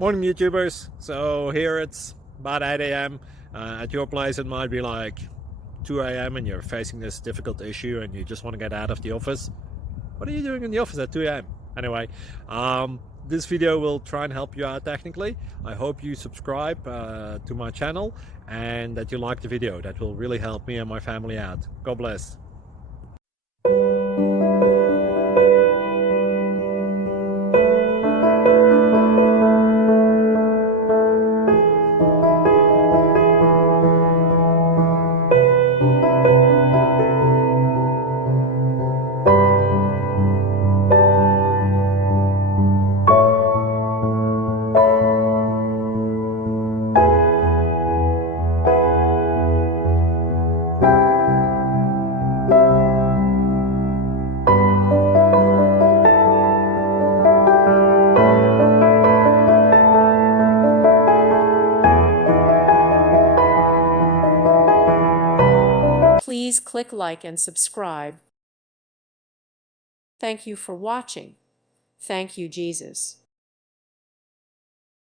Morning YouTubers. So here it's about 8 a.m. At your place it might be like 2 a.m. and you're facing this difficult issue and you just want to get out of the office. What are you doing in the office at 2 a.m.? Anyway, this video will try and help you out technically. I hope you subscribe to my channel and that you like the video. That will really help me and my family out. God bless. Please click like and subscribe. Thank you for watching. Thank you, Jesus.